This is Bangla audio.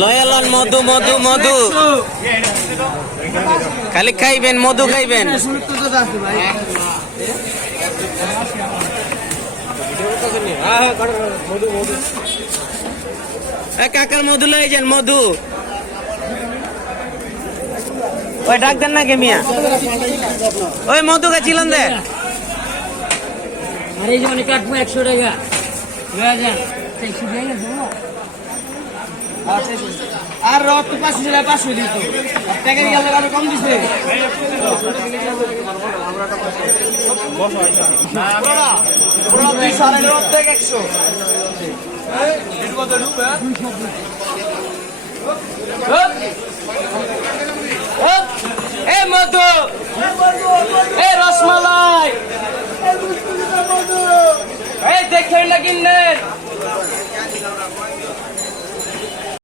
লয়ালন মধু মধু মধু খালি খাইবেন মধু খাইবেন। কাকার মধু লয়ে যান মধু। ওই ডাক দেন না কে মিয়া, ওই মধু গাছিলেন দে। আরে জীবনে কাটবো 100 টাকা লয়ে যান। আর রত তো 500 দিত টাকা গেলে আরো কম দিছে। এ মধু এ রসমালাই এই দেখেন না কিনা